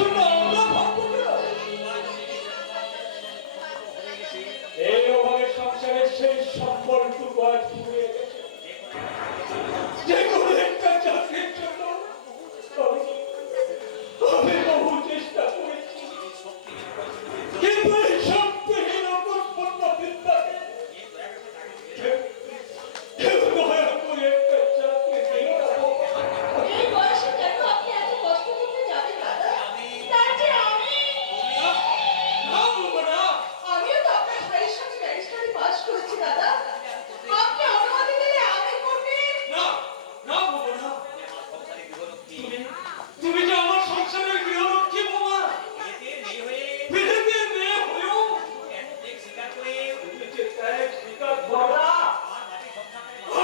জন্য আমরা ভাববো না। এই অভাবে সংসারের সেই সম্বলটুকু আজ ফুরিয়ে গেছে। যে কোনো একটা চাকরির জন্য আমি বহু চেষ্টা করেছি, কিন্তু এই শক্তিহীন অকস্মাৎ বিদ্যাকে কেউ দয়া করে একটা চাকরি দিল না। এই বয়সে কেন আপনি এত কষ্ট করতে যাবেন দাদা? তার চেয়ে আমিও তো আপনার ভাইয়ের সঙ্গে ব্যারিস্টারি পাস করেছি দাদা। আপনি অনুমতি দিলে আমি করবি। না না বাবা না, তুমি যে আমার সংসারের গৃহলক্ষ্মী বোমা, বিলেতে মেয়ে হয়েও তুমি যে ত্যাগ স্বীকার করো না,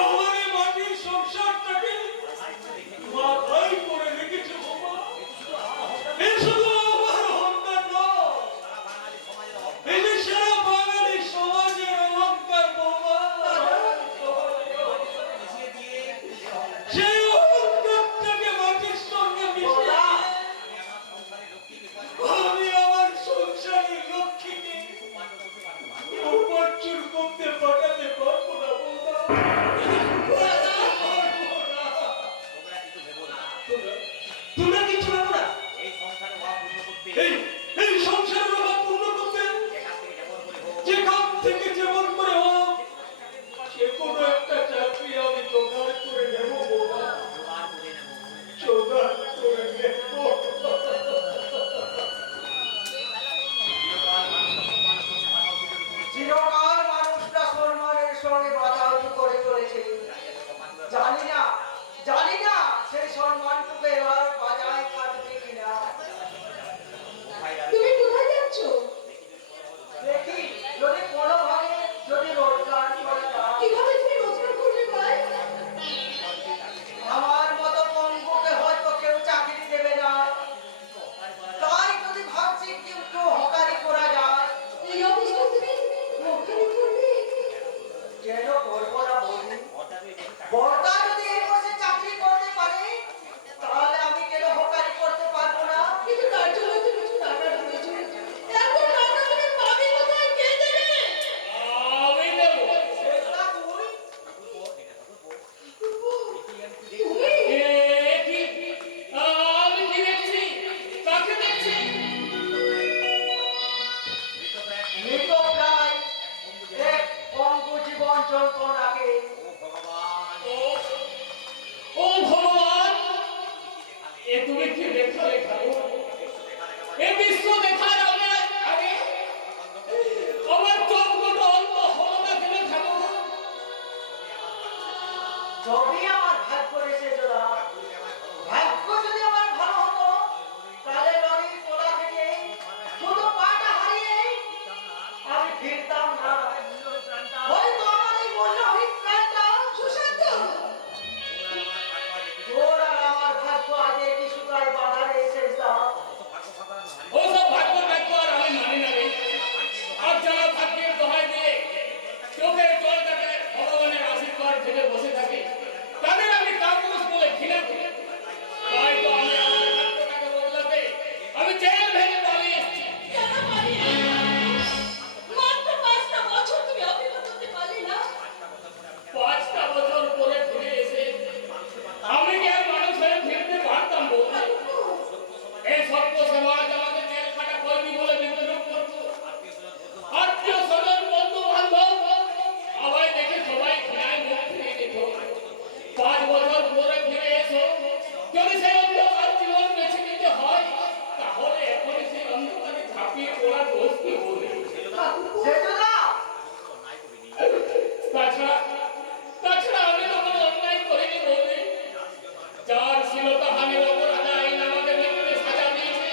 আমার এই মাটির সংসারটাকে মাথায় করে রেখেছে বোমা। এ শুধু আমার অহংকার নয়, এই যে সারা বাঙালি সমাজের অহংকার বোমা। সেই অহংকারটাকে মাটির সঙ্গে মিশিয়ে আমি আমার সংসারের লক্ষ্মীকে উপার্জন করতে পাঠাতে পারবো না বোমা। তোমরা কিছু ভেবো না। এই সংসারের অভাব পূর্ণ করতে যেখান থেকে যেমন করে হোক যে কোনো একটা চাকরি আমি জোগাড় করে নেব বোমা, জোগাড় করে নেব। চিরকাল মানুষটা সম্মানের সঙ্গে বাধা উঁচু করে চলেছে। জানি না সেই সম্মানটুকু এবার বাজায় থাকবে কিনা। তুমি কোথায় যাচ্ছ? দেখি যদি কোনোভাবে যদি রোজগার করা যায়। কিভাবে তুমি রোজগার করবে ভাই? আমার মতো পঙ্গুকে হয়তো কেউ চাকরি দেবে না, তাই যদি ভাবছি একটু হকারি করা যায়। এই অবস্থা তুমি হকারি করবে? কেন করবো না বলুন? বড়টা যদি এই বসে চাকরি করতে পারে তাহলে আমি কেন হকারি করতে পারবো না? কিন্তু তার জন্য তো কিছু টাকার প্রয়োজন। এত টাকা তুমি পাবে কোথায়? কে দেবে? আমি দেব। সেটা তুই তুমি? আমি কি দেখছি? কাকে দেখছি? মৃতপ্রায় এক পঙ্গু জীবন যন্ত্রণাকে ও ভগবান, এ তুমি কি দেখালে ঠাকুর? এ বিশ্ব দেখার আগে আমার চোখ দুটো অন্ধ হলো না কেন ঠাকুর? যদি আমার ভাগ্য রয়েছে যোদা, ভাগ্য যদি আমার ভালো হতো তাহলে লরির তোলা থেকে শুধু পাটা হারিয়ে আমি ফিরতাম না। হয়তো আমার এই মূল্যহীন প্রাণটা সুশান্ত, তোর আর আমার ভাগ্য আগে কিছুটাই বাধা রয়েছে তা। ওসব ভাগ্য টাগ্য আর আমি মানি না রে। আর যারা ভাগ্যের দোহাই দিয়ে চোখের জলটাকে ভগবানের আশীর্বাদ থেকে বসে থাকে তাদের আমি কাপুরুষ বলে ঘৃণা করি। তাই তো আমি আমার ভাগ্যটাকে বদলাতে আমি জেল ভেঙে পালিয়ে এসেছি। কেন পারিয়ে? মাত্র 5টা বছর তুমি অপেক্ষা করতে পারলে না? 5টা বছর পরে ফিরে এসে আমি কি আর মানুষ হয়ে ফিরতে পারতাম বলতে? এই সত্য সমাজ আমাকে জেল খাটা কর্মী বলে বিদ্রোহ করতো। আত্মীয় স্বজন বন্ধু বান্ধব আমায় দেখে সবাই ঘৃণায় মুখ ফিরিয়ে দিত। 5 বছর পরে ফিরে এসো, যদি সেই অন্ধকার জীবন বেছে নিতে হয় তাহলে এখন সেই অন্ধকারে ঝাঁপিয়ে পড়া দোষ কি বলবে? সেজদা তাছাড়া আমি তো কোনো অন্যায় করিনি বলবে। যার ছিল তাহানের অপরাধ আইন আমাকে মিথ্যে সাজা দিয়েছে,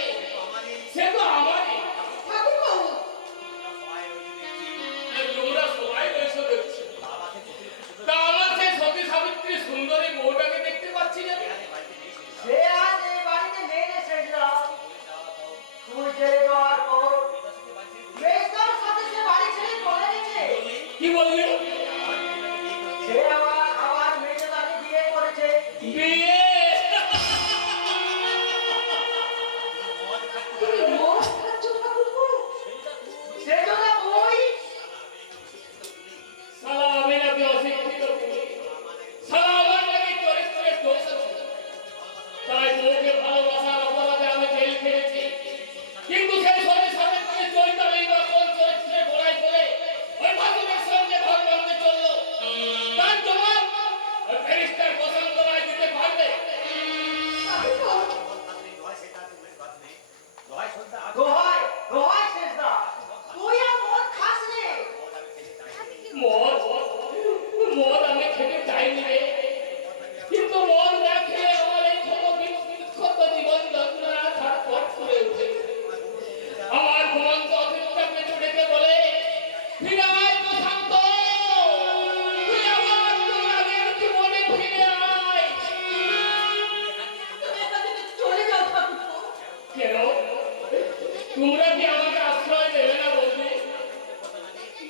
তোমরা কি আমাকে আশ্রয় দেবে না বৌদি?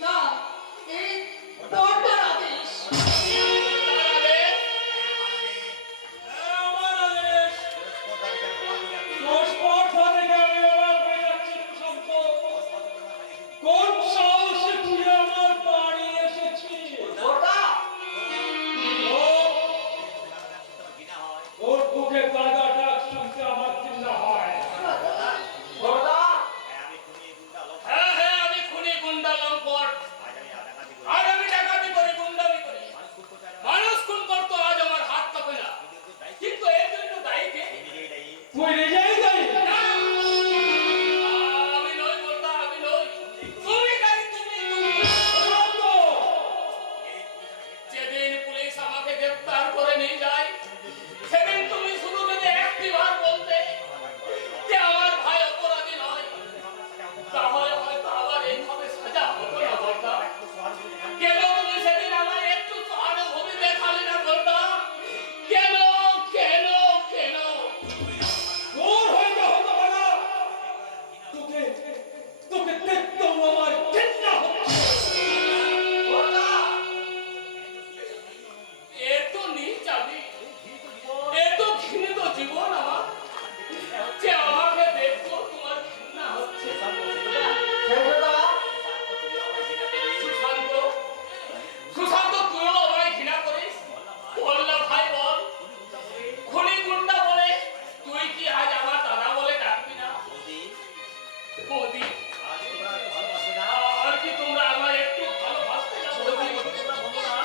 না, এই তোর আদেশ। কোন সাহসে তুই আমার বাড়ি এসেছিস? খোকা, ওর বুকে কাদা ডাক শুনতে আমার চিন্তা হয়। খোকা, হ্যাঁ হ্যাঁ, আমি খুনি গুন্ডা লম্পট। আজ আমি ডাকাতি করি, গুন্ডামি করি, মানুষ খুন করতো, আজ আমার হাত কাঁপে না। কিন্তু এর জন্য দায়ী কে? তুই নিজেই দায়ী। না, আমি নই বলতা, আমি নই। তুমি দায়ী, তুমি। শান্ত। যেদিন পুলিশ আমাকে গ্রেফতার করে নিয়ে যায়, সেদিন তুমি শুধু যদি একটি বার বলতে যে আমার ভাই অপরাধী নয়, তাহলে হয়তো আবার এইভাবে সাজা হতো না বলতা। কেন তুমি সেদিন আমায় একটু সহানুভূতি দেখালে না বলতা? কেন কেন কেন? তোর হইতে হতো না। তোকে তোকে দেখতেও আমার ঘৃণা হচ্ছে। খোকা, এত নিচ আমি, এত ঘৃণিত জীবন আমার, যে আমাকে দেখো তোমার ঘৃণা হচ্ছে। সেজদা, সুশান্ত, সুশান্ত, তুইও আমায় ঘৃণা করিস? বল না ভাই, বল। খুনি গুন্ডা বলে তুই কি আজ আমার দাদা বলে ডাকবি না? বৌদি, আর কি তোমরা আমায় একটু ভালোবাসতে না বৌদি?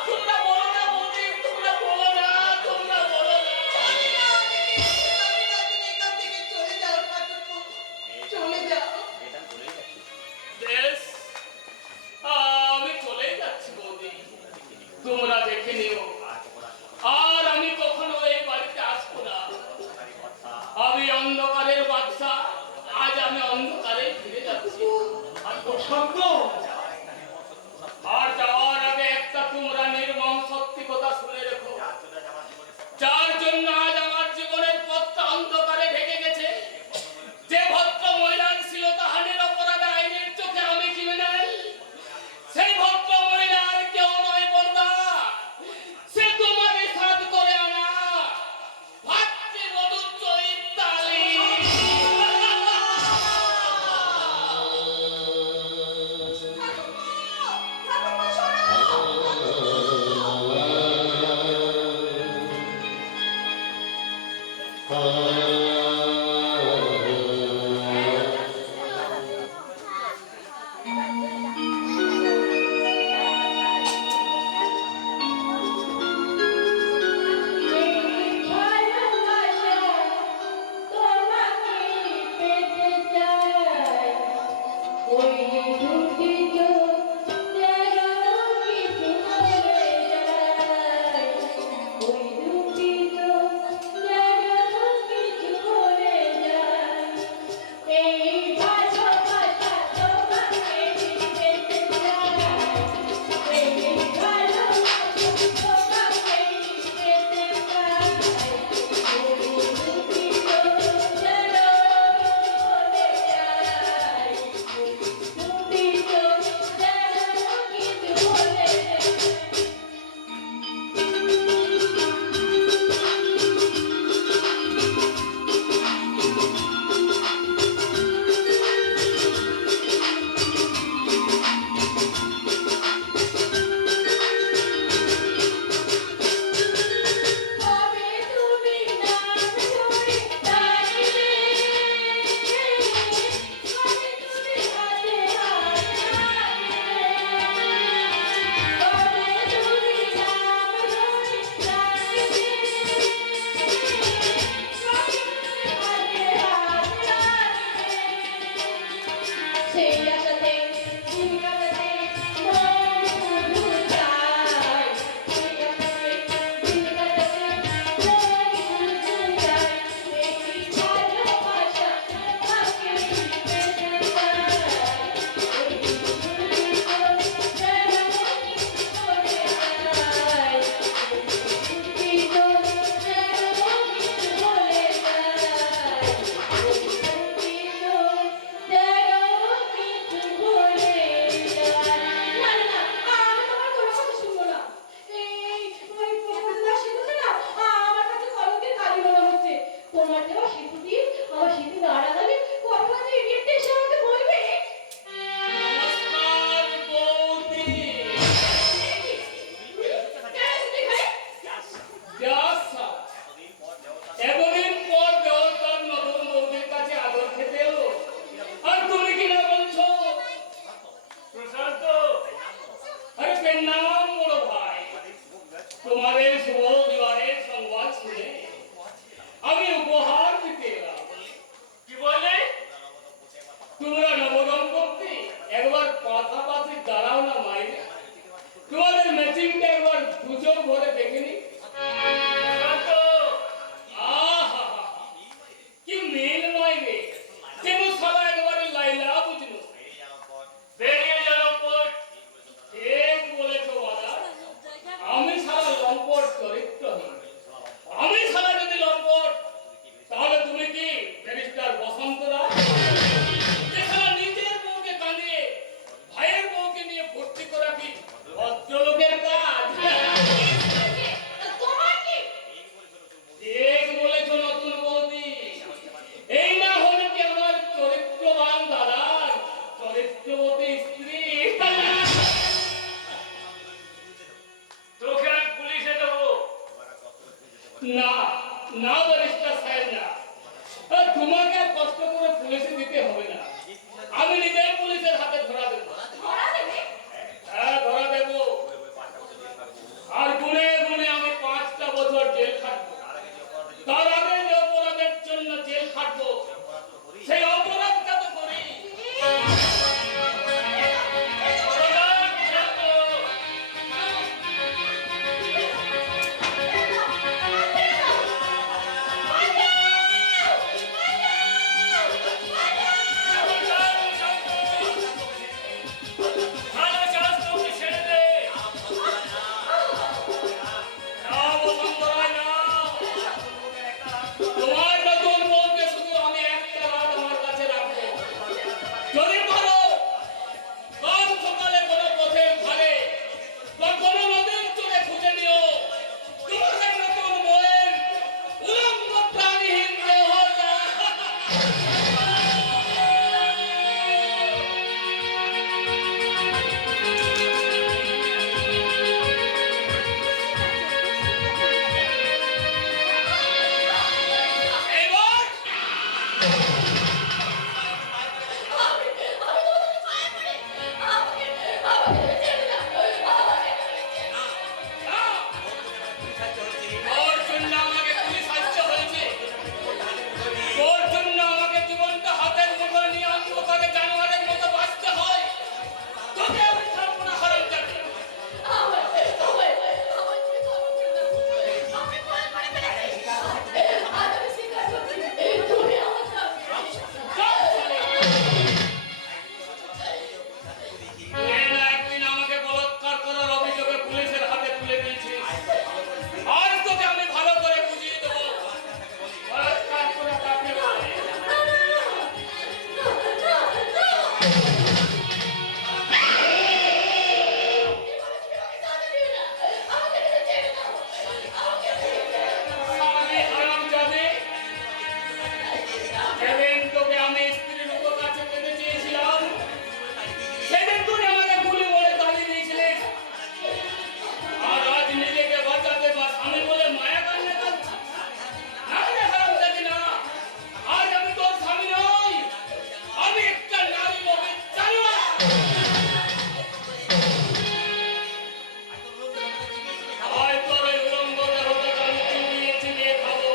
তোমরা বলো না বৌদি, তোমরা বলো না, তোমরা বলো না। এখান থেকে চলে যাও ঠাকুরপো, চলে যাও। বেশ, আমি চলেই যাচ্ছি বৌদি, তোমরা দেখে নিও। আর আমি কখনো এই বাড়িতে আসবো না। আমি অন্ধকারের বাদশা, আজ আমি অন্ধকারে ফিরে যাচ্ছি। শান্ত। আর যাওয়ার আগে একটা তোমরা নির্মম সত্যি কথা শুনে রেখো, যার জন্য আজ আমার জীবনের পথটা অন্ধকারে ঢেকে গেছে। যে ভদ্র মহিলার ছিল তাহানের অপরাধে আইনের চোখে আমি ক্রিমিনাল, সেই ভদ্র মহিলা আর কেউ নয় বলদা, সে তোমাকে সাধ করে আনা ভাতৃবধূ চৈতালি। ঠাকুরপো, শোনো। গরম করতে একবার পাশাপাশি দাঁড়াও না মাইরে, তোমাদের ম্যাচিংটা একবার দুচোখ ভরে দেখিনি। আহা, কি মিল মাইরে, যেন সবাই একবারে লাইলা বুঝলো। বেরিয়ে গেল পট। ঠিক বলেছো বাবা, আমি সারা লম্পট চরিত্রহীন। আমি সারা যদি লম্পট, তাহলে তুমি কি ব্যারিস্টার বসন্ত রায়, যে সারা নিজের বউকে কাঁদিয়ে ভাইয়ের বউকে নিয়ে ভর্তি করা কি ভদ্রলোকের কাজ? তোমার কি ঠিক বলেছো নতুন বৌদি, এই না হলে কি আমার চরিত্রবান দাদার চরিত্রবতী স্ত্রী। তোকে আমি পুলিশে দেবো না, না ব্যারিস্টার সাহেব না, তোমাকে আর কষ্ট করে পুলিশে দিতে হবে না, আমি নিজেই পুলিশের হাতে ধরা দেবো। ধরা দেবে? হ্যাঁ, ধরা দেবো। আর গুনে গুনে আমি 5টা বছর জেল খাটবো। তার আগে যে অপরাধের জন্য জেল খাটবো, সেই অপরাধটা তো করি। তোমার নতুন বউকে শুধু আমি একটা রাত আমার কাছে রাখবো। যদি পারো, কাল সকালে কোনো পথের ধারে বা কোনো নদীর চরে খুঁজে নিও তোমাদের নতুন বউয়ের উলঙ্গ প্রাণীহীন দেহটা। এবার ওর জন্য আমাকে পুলিশ আসতে হয়েছে, ওর জন্য আমাকে জীবনটা হাতের মুঠোয় নিয়ে অন্ধকারে জানোয়ারের মতো বাঁচতে হয়। তোকে আমি ছাড়বো না, হারামজাদা। একদিন আমাকে বলাৎকার করার অভিযোগে পুলিশের হাতে তুলে দিয়েছিস, আর তোকে আমি ভালো করে বুঝিয়ে দেবো বলাৎকার করা কাকে বলে। আমি হারামজাদে, যেদিন তোকে আমি স্ত্রীর উপর কাছে পেতে চেয়েছিলাম, সেদিন তুই আমাকে গুলি করে তাড়িয়ে দিয়েছিলিস। আর আজ নিজেকে বাঁচাতে বা স্বামী বলে মায়া কান্না করছিস। না রে হারামজাদি না, আজ আমি তোর স্বামী নই, আমি একটা নারী লোভী জানোয়ার। হয় তোর ওই উলঙ্গ দেহটাকে আমি চিবিয়ে চিবিয়ে খাবো।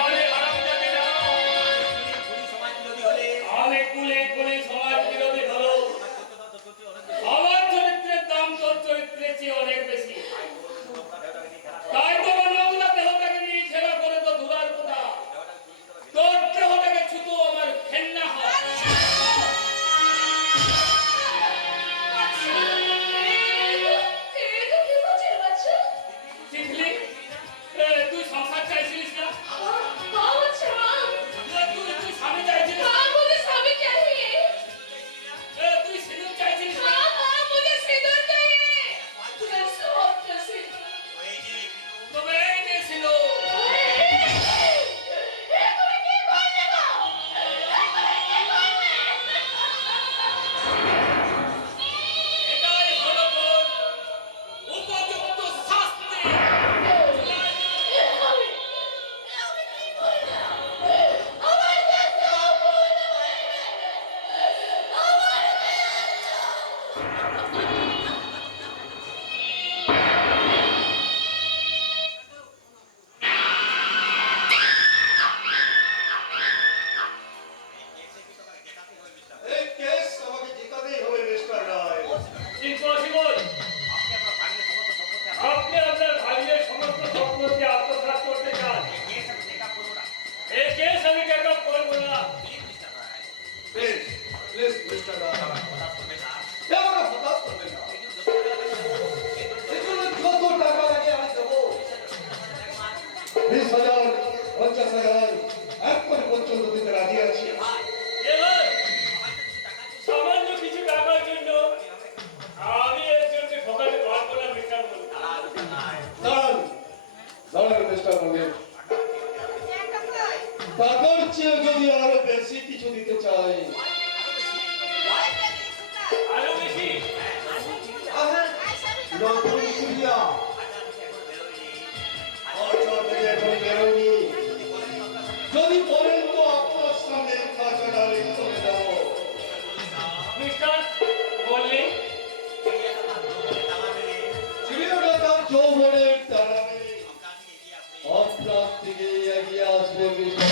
আরে হারামজাদি না, আমি কুলে কুলে সমাজ বিরোধী হলো। আমার চরিত্রের দাম তোর চরিত্রের চেয়ে অনেক বেশি। তাই তোমার নোংরা দেহটাকে নিয়ে খেলা করে তো দূরার কথা, তোর দেহটাকে ছুতো আমার ঘেন্না হয়। শিখলি? তুই সংসার চাইছিলিস না? তুই স্বামী চাইছিলিস? আরো বেশি। নতুন চিড়িয়া খাঁচা থেকে এখন বেরোয়নি। যদি বলেন তো আপনার সামনে খাঁচাটা রেখে চলে যাবো। মিস্টার বললেন চিড়িয়াটা তার যৌবনের তারা মেরে আপনার দিকে এগিয়ে আসবে মিস্টার।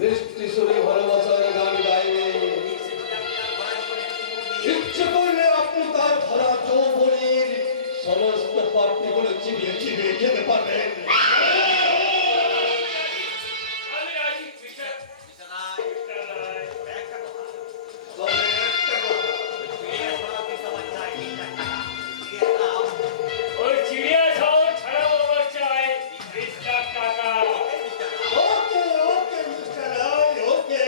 মিষ্টি সুরে ভালোবাসার গান গাইবে। ইচ্ছে করলে আপনি তার ভরা যৌবনের সমস্ত পাপড়িগুলো চিবিয়ে চিবিয়ে খেতে পারবেন। আমি রাজি মিস্টার। মিস্টার রায়, তবে একটা কথা, ওই চিড়িয়া শহর ছাড়াও আমার চাই 20 লাখ টাকা। ওকে ওকে মিস্টার রায়, ওকে।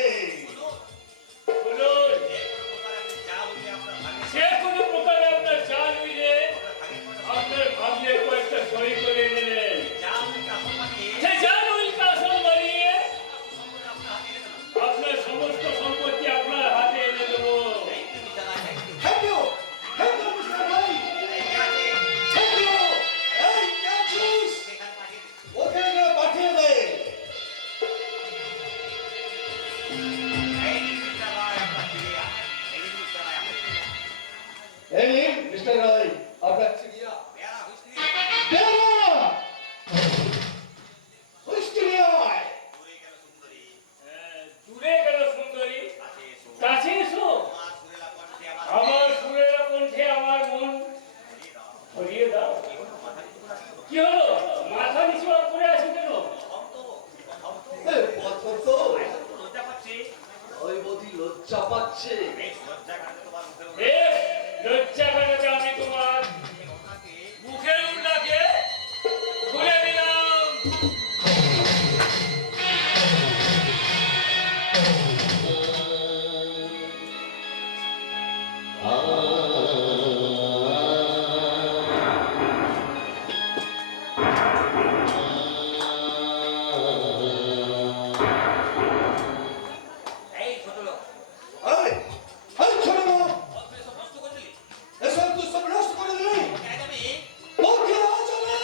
বলুন, যে কোনো প্রকারে আপনার জাল মিলে আপনার ভাগ্যে কয়েকটা সই করে নিলেন। সে জাল উইলকে আসল বানিয়ে আপনার সমস্ত সম্পত্তি আপনার হাতে এনে দেবো। Thank you mister Roy, thank you. এই ক্যাচুস, ওকে এখানে পাঠিয়ে দে। এই নিন মিস্টার রায়, আপনার চিড়িয়া। বেরো! হুইস্টেরিয়া! দূরে গেল সুন্দরী, কাছে এসো। আমার সুরের কণ্ঠে আমার মন ভরিয়ে দাও। কি হলো, মাথা নিচু করে আছো কেন? এই পাথর তো ওই বধি লজ্জা পাচ্ছে। বেশ, লজ্জা কাটাতে আমি তোমার মুখের উন্নাকে খুলে দিলাম। এই, এই ছোট লোক, এসব তো সব নষ্ট করে দিলি। ওকে আজ আমি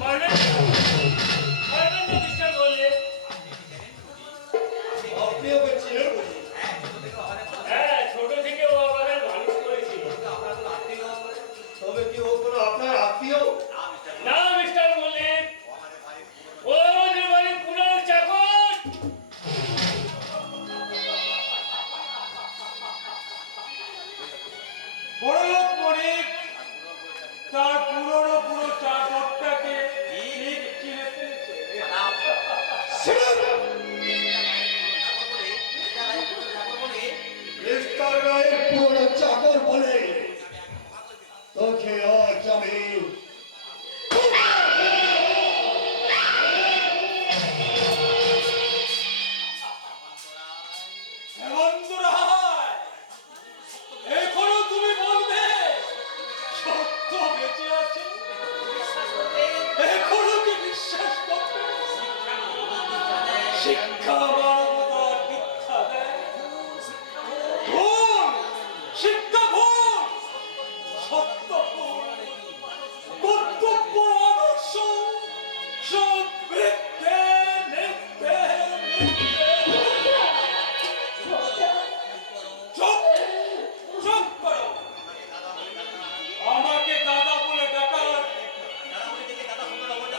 মারবেন না, মারবেন না মিস্টার বললে। আপনি ওকে চিনেন বুঝি? হ্যাঁ, ছোট থেকে ও আমাদের মানুষ করেছিল। তবে কি ও কোনো আপনার আত্মীয়? না মিস্টার বললে, ও আমাদের বাড়ির পুরানো চাকর। বড়লোক মনিক তার পুরো চাকরটাকে ঠিক চিনে ফেলেছে। মিস্টার রায়ের পুরনো চাকর বলে তোকে আজ আমি হেমন্ত রায়, এখনো তুমি বলবে সত্য বেঁচে আছে? এখনো কি বিশ্বাস করবে? শিক্ষা মানবতার দীক্ষা দেয়। ভুল, শিক্ষা ভুল, সত্য ভুল, কর্তব্য আদর্শ সব মিথ্যে, মিথ্যে, মিথ্যে। চুপ, চুপ করো। আমাকে দাদা বলে ডাকার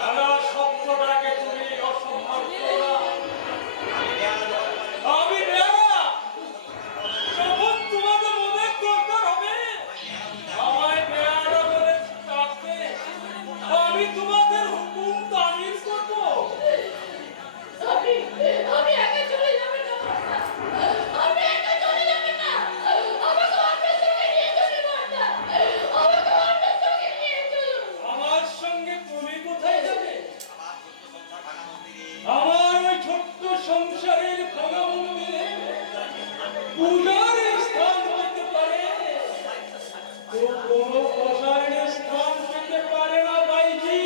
দাদা শব্দটাকে তুমি অসম্মান করো না। আমি বেয়ারা, যখন তোমাদের মনের দরকার হবে আমায় বেয়ারা বলে ডাকবে, আমি তোমাদের হুকুম তামিল করবো। আমি একা চলে যাবেন না। আমি একা চলে যাবেন না। আমাকে আপনার সঙ্গে নিয়ে চলুন মাতা। আমাকে আপনার সঙ্গে নিয়ে চলুন। আমার সঙ্গে তুমি কোথায় যাবে? আমার ওই ছোট্ট সংসারের ভাঙা মন্দিরে পূজার স্থান পেতে পারে, তো কোনো প্রসারের স্থান পেতে পারে না বাইজি।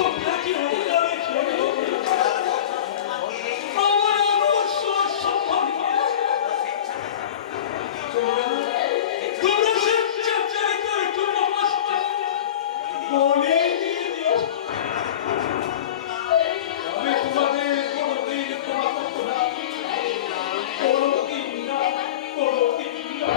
সম্প্রতি অধিকারে চলে আমার অবশ্য সম্ভব তোমরা স্বেচ্ছাচারিত একটু নমস্কার বলে দিয়ে দিও। আমি তোমাদের কোনোদিন ক্ষমা করবো না, কোনোদিন না, কোনোদিন না।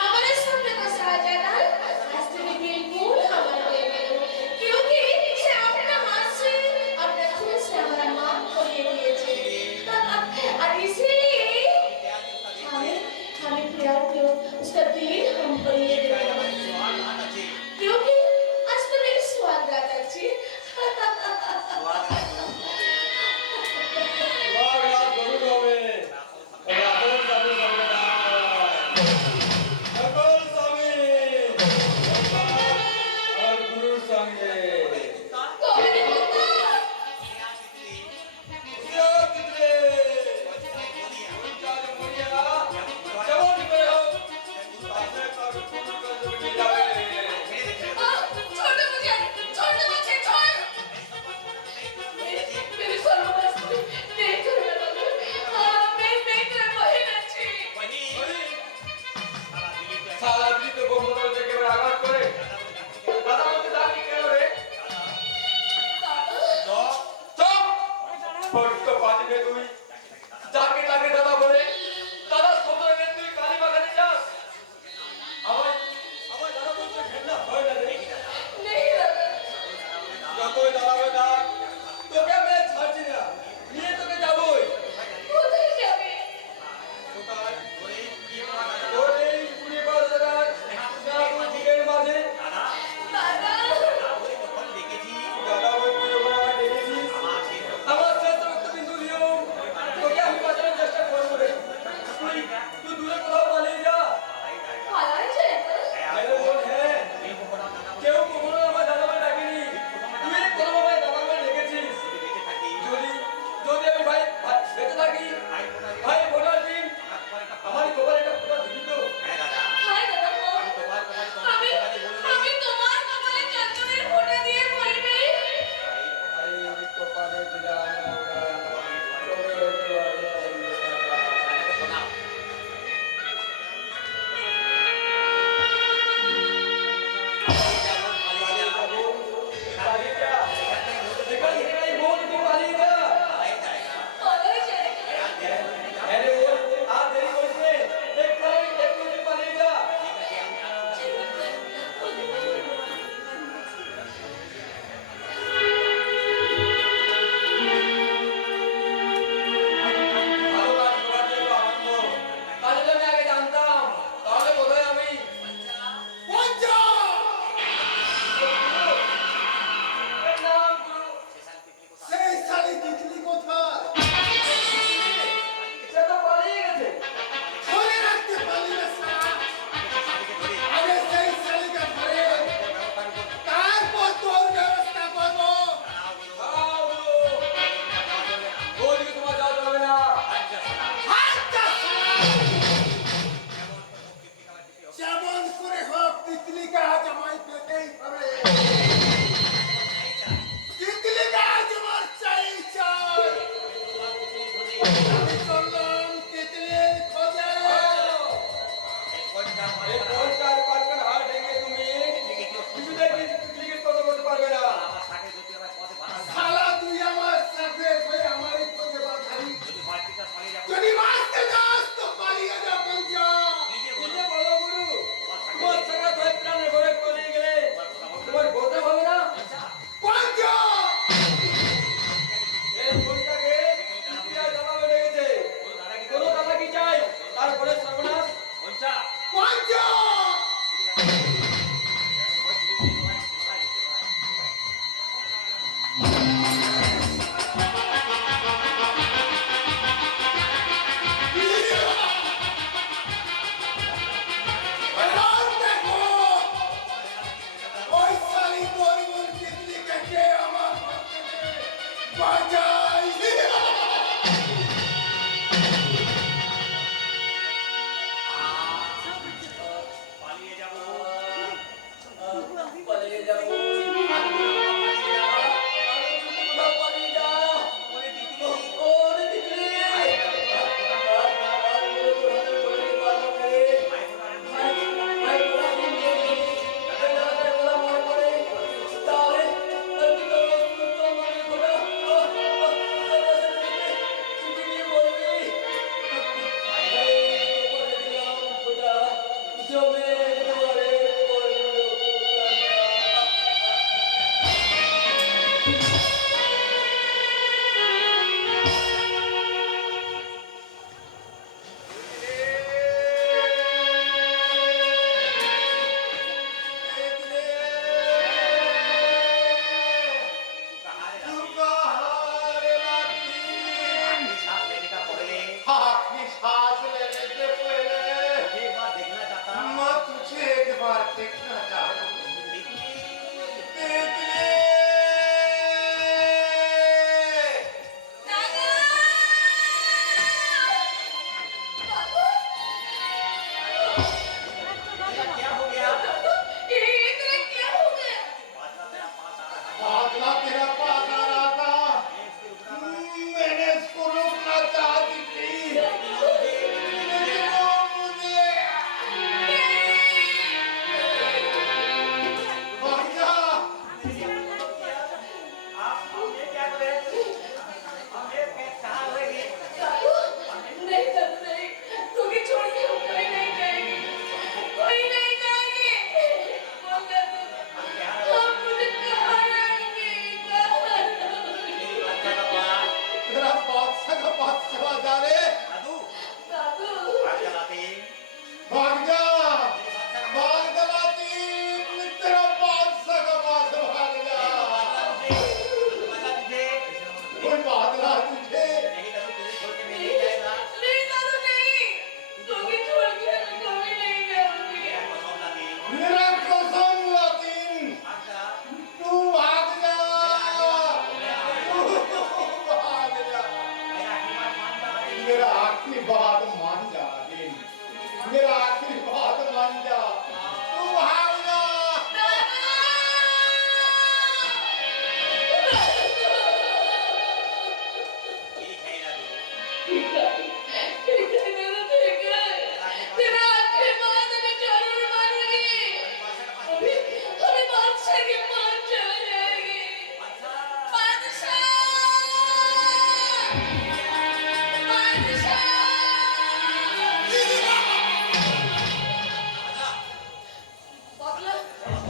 हमारे सामने को साजा आज तुम्हें बिल्कुल हमारे ले गए क्योंकि से अपना हाथ से अपने खून से हमारा मांग खोलिए दिए थे और इसीलिए हमें प्यार को उसका दिल हम खोलिए दे क्योंकि आज तो मेरी स्वाद रात अच्छी রাত গরুর হবে, রাতের যাবে যাবে না। সকল স্বামী আর গুরুর সঙ্গে যেমন করে হোক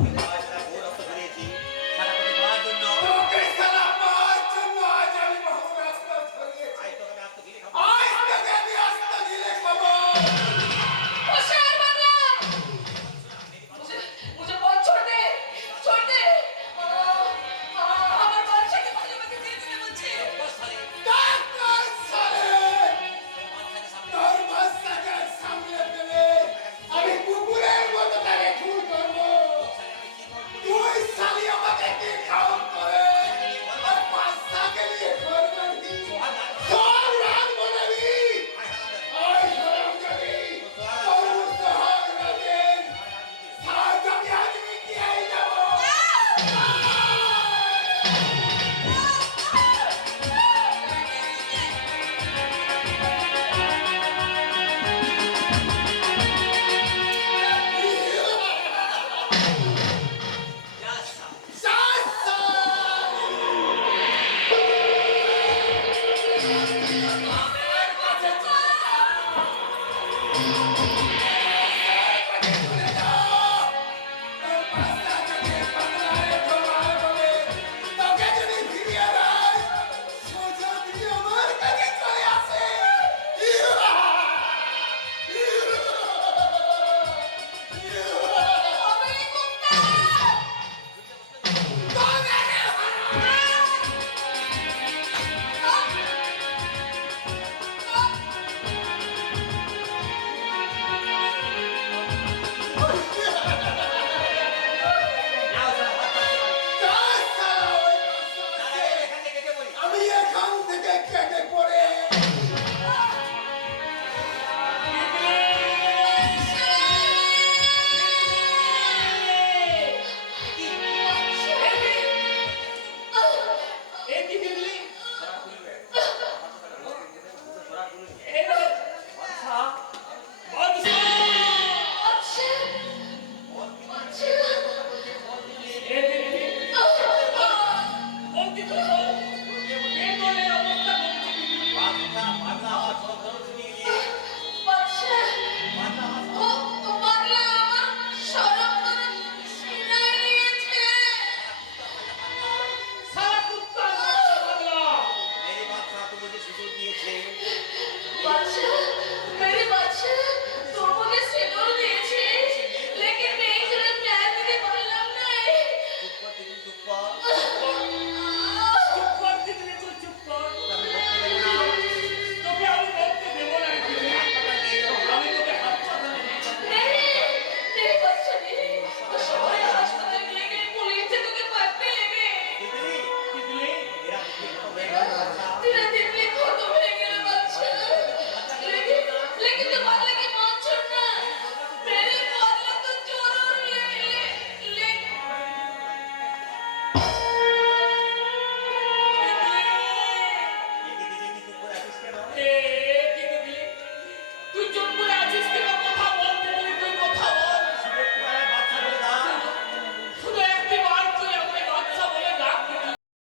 ও